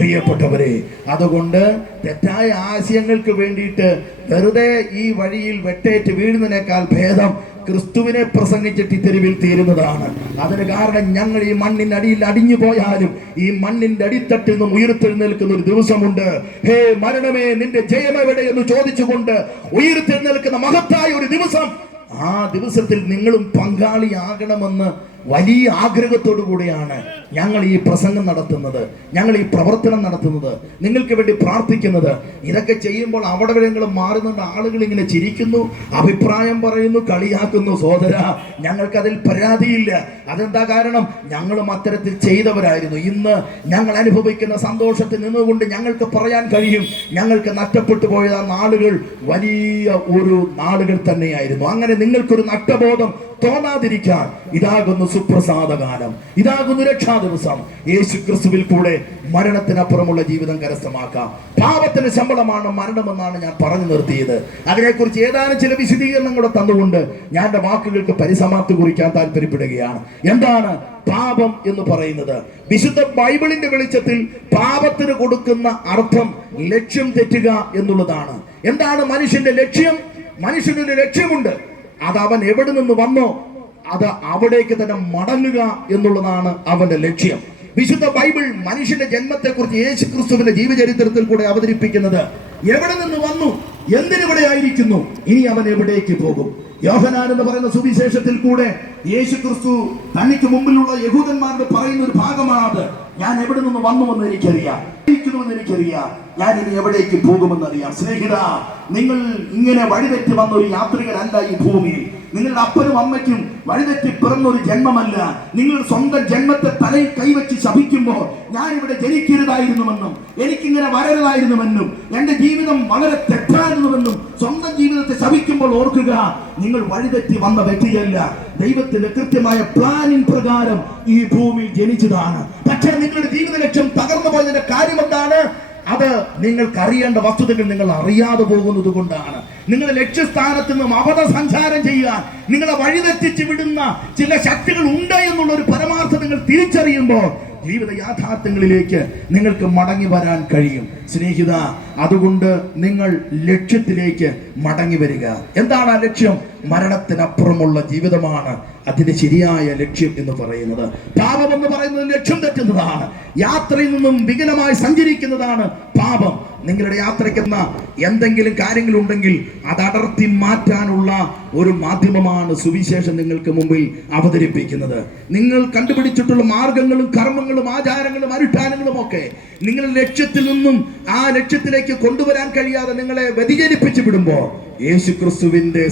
പ്രിയപ്പെട്ടവരെ അതുകൊണ്ട് തെറ്റായ ആശയങ്ങൾക്ക് വേണ്ടിയിട്ട് വെറുതെ ഈ വഴിയിൽ വെട്ടേറ്റ് വീഴുന്നതിനേക്കാൾ ഭേദം ക്രിസ്തുവിനെ പ്രസംഗിച്ചിട്ട് തെരുവിൽ തീരുന്നതാണ്. അതിന് കാരണം ഞങ്ങൾ ഈ മണ്ണിന്റെ അടിയിൽ അടിഞ്ഞു പോയാലും ഈ മണ്ണിന്റെ അടിത്തട്ടിൽ നിന്നും ഉയർത്തെഴുന്നേൽക്കുന്ന ഒരു ദിവസമുണ്ട്. ഹേ മരണമേ നിന്റെ ജയമെവിടെ എന്ന് ചോദിച്ചുകൊണ്ട് ഉയർത്തെഴുന്നേൽക്കുന്ന മഹത്തായ ഒരു ദിവസം ആ ദിവസത്തിൽ നിങ്ങളും പങ്കാളിയാകണമെന്ന് വലിയ ആഗ്രഹത്തോടു കൂടിയാണ് ഞങ്ങൾ ഈ പ്രസംഗം നടത്തുന്നത് ഞങ്ങൾ ഈ പ്രവർത്തനം നടത്തുന്നത്. നിങ്ങൾക്ക് വേണ്ടി പ്രാർത്ഥിക്കുന്നത് ഇതൊക്കെ ചെയ്യുമ്പോൾ അവിടെ നിങ്ങൾ മാറുന്നുണ്ട് ആളുകൾ ഇങ്ങനെ ചിരിക്കുന്നു അഭിപ്രായം പറയുന്നു കളിയാക്കുന്നു. സോദര ഞങ്ങൾക്കതിൽ പരാതിയില്ല. അതെന്താ കാരണം? ഞങ്ങളും അത്തരത്തിൽ ചെയ്തവരായിരുന്നു. ഇന്ന് ഞങ്ങൾ അനുഭവിക്കുന്ന സന്തോഷത്തിൽ നിന്നുകൊണ്ട് ഞങ്ങൾക്ക് പറയാൻ കഴിയും. ഞങ്ങൾക്ക് നഷ്ടപ്പെട്ടു പോയ നാളുകൾ വലിയ ഒരു നാളുകൾ തന്നെയായിരുന്നു. അങ്ങനെ നിങ്ങൾക്കൊരു നഷ്ടബോധം തോന്നാതിരിക്കാൻ ഇതാകുന്നു സുപ്രസാദ കാലം ഇതാകുന്നു രക്ഷാ ദിവസം യേശു ക്രിസ്തുവിൽ കൂടെ മരണത്തിനപ്പുറമുള്ള ജീവിതം കരസ്ഥമാക്കാം. പാപത്തിന് ശമ്പളമാണ് മരണമെന്നാണ് ഞാൻ പറഞ്ഞു നിർത്തിയത്. അതിനെക്കുറിച്ച് ഏതാനും ചില വിശദീകരണം കൂടെ തന്നുകൊണ്ട് ഞാൻ എന്റെ വാക്കുകൾക്ക് പരിസമാപ്തി കുറിക്കാൻ താല്പര്യപ്പെടുകയാണ് എന്താണ് പാപം എന്ന് പറയുന്നത്? വിശുദ്ധ ബൈബിളിന്റെ വെളിച്ചത്തിൽ പാപത്തിന് കൊടുക്കുന്ന അർത്ഥം ലക്ഷ്യം തെറ്റുക എന്നുള്ളതാണ്. എന്താണ് മനുഷ്യന്റെ ലക്ഷ്യം? മനുഷ്യനൊരു ലക്ഷ്യമുണ്ട്. അത് അവൻ എവിടെ നിന്ന് വന്നോ അത് അവിടേക്ക് തന്നെ മടങ്ങുക എന്നുള്ളതാണ് അവന്റെ ലക്ഷ്യം. വിശുദ്ധ ബൈബിൾ മനുഷ്യന്റെ ജന്മത്തെക്കുറിച്ച് യേശു ക്രിസ്തുവിന്റെ ജീവചരിത്രത്തിൽ കൂടെ അവതരിപ്പിക്കുന്നത് എവിടെ നിന്ന് വന്നു? എന്തിനിവിടെ ആയിരിക്കുന്നു? ഇനി അവൻ എവിടേക്ക് പോകും? യോഹനാൻ എന്ന് പറയുന്ന സുവിശേഷത്തിൽ കൂടെ യേശു ക്രിസ്തു തനിക്ക് മുമ്പിലുള്ള യഹൂദന്മാരുടെ പറയുന്ന ഒരു ഭാഗമാണത്. ഞാൻ എവിടെ നിന്ന് വന്നു എന്ന് എനിക്കറിയാം എനിക്കറിയാം. ഞാൻ ഇനി എവിടേക്ക് പോകുമെന്നറിയാം. സ്നേഹിത നിങ്ങൾ ഇങ്ങനെ വഴിതെറ്റി വന്ന ഒരു യാത്രികരല്ല ഈ ഭൂമിയിൽ. നിങ്ങളുടെ അപ്പനും അമ്മയ്ക്കും വഴിതെറ്റി പിറന്നൊരു ജന്മമല്ല. നിങ്ങൾ സ്വന്തം ജന്മത്തെ തലയിൽ കൈവച്ച് ശപിക്കുമ്പോൾ ഞാൻ ഇവിടെ ജനിക്കരുതായിരുന്നുവെന്നും എനിക്കിങ്ങനെ വരരുതായിരുന്നുവെന്നും എന്റെ ജീവിതം വളരെ തെറ്റായിരുന്നുവെന്നും സ്വന്തം ജീവിതത്തെ ശപിക്കുമ്പോൾ ഓർക്കുക നിങ്ങൾ വഴിതെറ്റി വന്ന വ്യക്തിയല്ല. ദൈവത്തിന്റെ കൃത്യമായ പ്ലാനിങ് പ്രകാരം ഈ ഭൂമിയിൽ ജനിച്ചതാണ്. പക്ഷേ നിങ്ങളുടെ ജീവിത ലക്ഷ്യം തകർന്നു പോയതിന്റെ കാര്യം എന്താണ്? അത് നിങ്ങൾക്ക് അറിയേണ്ട വസ്തുതകൾ നിങ്ങൾ അറിയാതെ പോകുന്നത് കൊണ്ടാണ്. നിങ്ങളുടെ ലക്ഷ്യസ്ഥാനത്ത് നിന്നും അബദ്ധ സഞ്ചാരം ചെയ്യാൻ നിങ്ങളെ വഴിതെറ്റിച്ച് വിടുന്ന ചില ശക്തികൾ ഉണ്ട് എന്നുള്ള ഒരു പരമാർത്ഥം നിങ്ങൾ തിരിച്ചറിയുമ്പോൾ ജീവിത യാഥാർത്ഥ്യങ്ങളിലേക്ക് നിങ്ങൾക്ക് മടങ്ങി വരാൻ കഴിയും. സ്നേഹിത അതുകൊണ്ട് നിങ്ങൾ ലക്ഷ്യത്തിലേക്ക് മടങ്ങി വരിക. എന്താണ് ആ ലക്ഷ്യം? മരണത്തിനപ്പുറമുള്ള ജീവിതമാണ് അതിന്റെ ശരിയായ ലക്ഷ്യം എന്ന് പറയുന്നത്. പാപം എന്ന് പറയുന്നത് ലക്ഷ്യം തെറ്റുന്നതാണ്. യാത്രയിൽ നിന്നും വികലമായി സഞ്ചരിക്കുന്നതാണ് പാപം. നിങ്ങളുടെ യാത്രയ്ക്കെന്ന എന്തെങ്കിലും കാര്യങ്ങളുണ്ടെങ്കിൽ അത് അടർത്തി മാറ്റാനുള്ള ഒരു മാധ്യമമാണ് സുവിശേഷം നിങ്ങൾക്ക് മുമ്പിൽ അവതരിപ്പിക്കുന്നത്. നിങ്ങൾ കണ്ടുപിടിച്ചിട്ടുള്ള മാർഗങ്ങളും കർമ്മങ്ങളും ആചാരങ്ങളും അനുഷ്ഠാനങ്ങളും ഒക്കെ നിങ്ങളുടെ ലക്ഷ്യത്തിൽ നിന്നും ആ ലക്ഷ്യത്തിലേക്ക് കൊണ്ടുവരാൻ കഴിയാതെ നിങ്ങളെ വ്യതിചലിപ്പിച്ചു വിടുമ്പോൾ യേശു ക്രിസ്തുവിന്റെ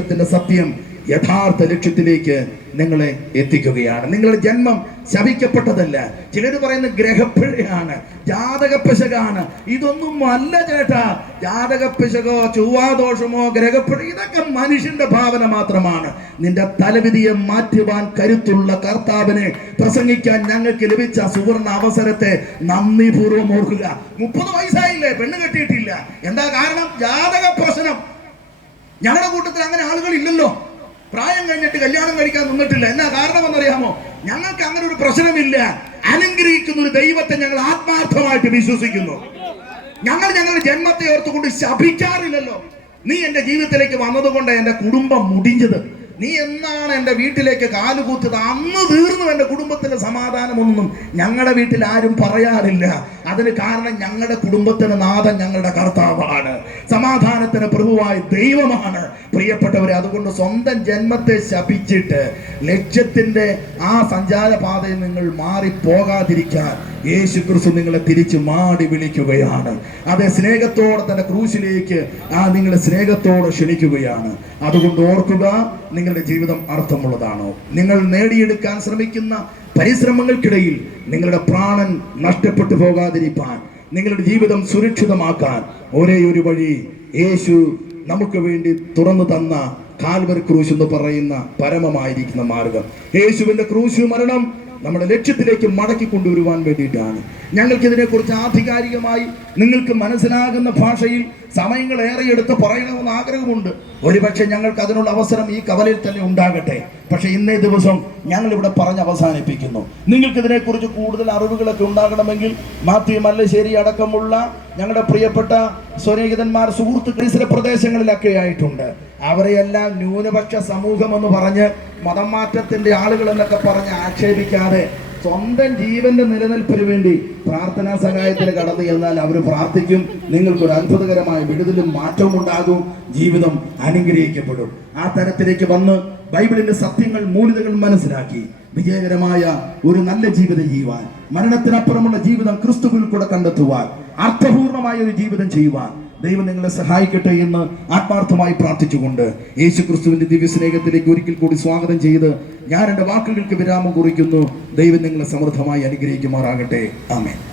സുവിശേഷത്തിന്റെ സത്യം യഥാർത്ഥ ലക്ഷ്യത്തിലേക്ക് നിങ്ങളെ എത്തിക്കുകയാണ്. നിങ്ങളുടെ ജന്മം ശപിക്കപ്പെട്ടതല്ല. ചിലർ പറയുന്ന ഗ്രഹപ്പിഴയാണ് ജാതക പിശകാണ് ഇതൊന്നും അല്ല ചേട്ടാ. ജാതക ജാതകപ്പിശകോ ചൊവ്വാദോഷമോ ഗ്രഹപ്പിഴ ഇതൊക്കെ മനുഷ്യന്റെ ഭാവന മാത്രമാണ്. നിന്റെ തലവിധിയെ മാറ്റുവാൻ കരുത്തുള്ള കർത്താവിനെ പ്രസംഗിക്കാൻ ഞങ്ങൾക്ക് ലഭിച്ച സുവർണ അവസരത്തെ നന്ദിപൂർവം ഓർക്കുക. മുപ്പത് വയസ്സായില്ലേ? പെണ്ണ് കെട്ടിയിട്ടില്ല. എന്താ കാരണം? ജാതക പ്രശ്നം ഞങ്ങളുടെ കൂട്ടത്തിൽ അങ്ങനെ ആളുകൾ ഇല്ലല്ലോ പ്രായം കഴിഞ്ഞിട്ട് കല്യാണം കഴിക്കാൻ നിന്നിട്ടില്ല. എന്നാ കാരണം എന്നറിയാമോ? ഞങ്ങൾക്ക് അങ്ങനെ ഒരു പ്രശ്നമില്ല. അനുഗ്രഹിക്കുന്ന ഒരു ദൈവത്തെ ഞങ്ങൾ ആത്മാർത്ഥമായിട്ട് വിശ്വസിക്കുന്നു. ഞങ്ങൾ ഞങ്ങളുടെ ജന്മത്തെ ഓർത്തുകൊണ്ട് ശപിക്കാറില്ലല്ലോ. നീ എന്റെ ജീവിതത്തിലേക്ക് വന്നതുകൊണ്ട് എന്റെ കുടുംബം മുടിഞ്ഞത്. നീ എന്നാണ് എന്റെ വീട്ടിലേക്ക് കാലുകൂത്തത് അന്ന് തീർന്നു എന്റെ കുടുംബത്തിന്റെ സമാധാനമൊന്നും ഞങ്ങളുടെ വീട്ടിൽ ആരും പറയാറില്ല. അതിന് കാരണം ഞങ്ങളുടെ കുടുംബത്തിന് നാഥൻ ഞങ്ങളുടെ കർത്താവാണ്. സമാധാനത്തിന് പ്രഭുവായ ദൈവമാണ്. പ്രിയപ്പെട്ടവരെ അതുകൊണ്ട് സ്വന്തം ജന്മത്തെ ശപിച്ചിട്ട് ലക്ഷ്യത്തിന്റെ ആ സഞ്ചാരപാതയിൽ നിങ്ങൾ മാറി പോകാതിരിക്കാൻ യേശു ക്രിസ്തു നിങ്ങളെ തിരിച്ച് മാടി വിളിക്കുകയാണ്. അതെ സ്നേഹത്തോടെ തന്റെ ക്രൂശിലേക്ക് ആ നിങ്ങളെ സ്നേഹത്തോടെ ക്ഷണിക്കുകയാണ്. അതുകൊണ്ട് ഓർക്കുക നിങ്ങളുടെ ജീവിതം അർത്ഥമുള്ളതാണോ? നിങ്ങൾ നേടിയെടുക്കാൻ ശ്രമിക്കുന്ന പരിശ്രമങ്ങൾക്കിടയിൽ നിങ്ങളുടെ പ്രാണൻ നഷ്ടപ്പെട്ടു പോകാതിരിക്കാൻ നിങ്ങളുടെ ജീവിതം സുരക്ഷിതമാക്കാൻ ഒരേ ഒരു വഴി യേശു നമുക്ക് വേണ്ടി തുറന്നു തന്ന കാൽവർ ക്രൂശ് എന്ന് പറയുന്ന പരമമായിരിക്കുന്ന മാർഗം. യേശുവിന്റെ ക്രൂശു മരണം നമ്മുടെ ലക്ഷ്യത്തിലേക്ക് മടക്കി കൊണ്ടുവരുവാൻ വേണ്ടിയിട്ടാണ്. ഞങ്ങൾക്കിതിനെക്കുറിച്ച് ആധികാരികമായി നിങ്ങൾക്ക് മനസ്സിലാകുന്ന ഭാഷയിൽ സമയങ്ങൾ ഏറെ എടുത്ത് പറയണമെന്ന് ആഗ്രഹമുണ്ട്. ഒരുപക്ഷെ ഞങ്ങൾക്ക് അതിനുള്ള അവസരം ഈ കവലയിൽ തന്നെ ഉണ്ടാകട്ടെ. പക്ഷെ ഇന്നേ ദിവസം ഞങ്ങൾ ഇവിടെ പറഞ്ഞ് അവസാനിപ്പിക്കുന്നു. നിങ്ങൾക്ക് ഇതിനെക്കുറിച്ച് കൂടുതൽ അറിവുകളൊക്കെ ഉണ്ടാകണമെങ്കിൽ മാത്യു മല്ലശ്ശേരി അടക്കമുള്ള ഞങ്ങളുടെ പ്രിയപ്പെട്ട സ്വനേഹിതന്മാർ സുഹൃത്തുക്കൾ പ്രദേശങ്ങളിലൊക്കെ ആയിട്ടുണ്ട്. അവരെയെല്ലാം ന്യൂനപക്ഷ സമൂഹം എന്ന് പറഞ്ഞ് മതം മാറ്റത്തിന്റെ ആളുകൾ എന്നൊക്കെ പറഞ്ഞ് ആക്ഷേപിക്കാതെ സ്വന്തം ജീവന്റെ നിലനിൽപ്പിന് വേണ്ടി പ്രാർത്ഥനാ സഹായത്തിന് കടന്നു ചെന്നാൽ അവർ പ്രാർത്ഥിക്കും. നിങ്ങൾക്കൊരു അത്ഭുതകരമായ വിടുതലും മാറ്റവും ഉണ്ടാകും. ജീവിതം അനുഗ്രഹിക്കപ്പെടും. ആ തരത്തിലേക്ക് വന്ന് ബൈബിളിന്റെ സത്യങ്ങൾ മൂലിതകൾ മനസ്സിലാക്കി. വിജയകരമായ ഒരു നല്ല ജീവിതം ചെയ്യുവാൻ മരണത്തിനപ്പുറമുള്ള ജീവിതം ക്രിസ്തുവിൽ കൂടെ കണ്ടെത്തുവാൻ അർത്ഥപൂർണമായ ഒരു ജീവിതം ചെയ്യുവാൻ ദൈവം നിങ്ങളെ സഹായിക്കട്ടെ എന്ന് ആത്മാർത്ഥമായി പ്രാർത്ഥിച്ചുകൊണ്ട് യേശു ക്രിസ്തുവിന്റെ ദിവ്യസ്നേഹത്തിലേക്ക് ഒരിക്കൽ കൂടി സ്വാഗതം ചെയ്ത് ഞാൻ എന്റെ വാക്കുകൾക്ക് വിരാമം കുറിക്കുന്നു. ദൈവം നിങ്ങളെ സമൃദ്ധമായി അനുഗ്രഹിക്കുമാറാകട്ടെ. ആമേൻ.